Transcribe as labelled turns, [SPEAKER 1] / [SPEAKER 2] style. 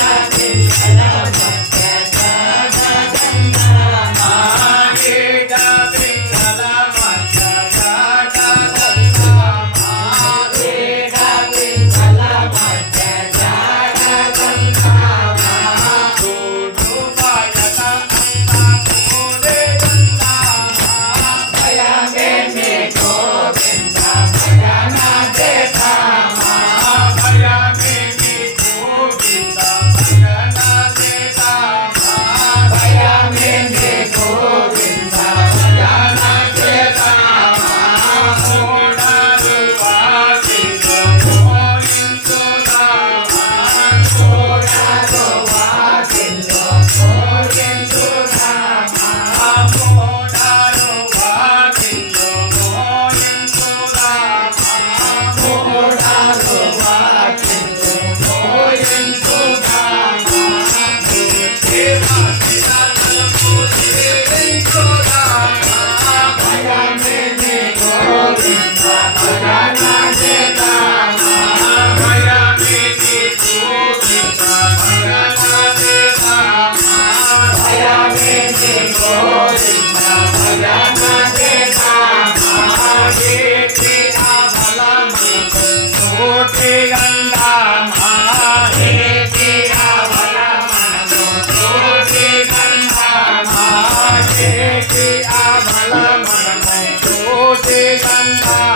[SPEAKER 1] Thank you. Lord. Bamba.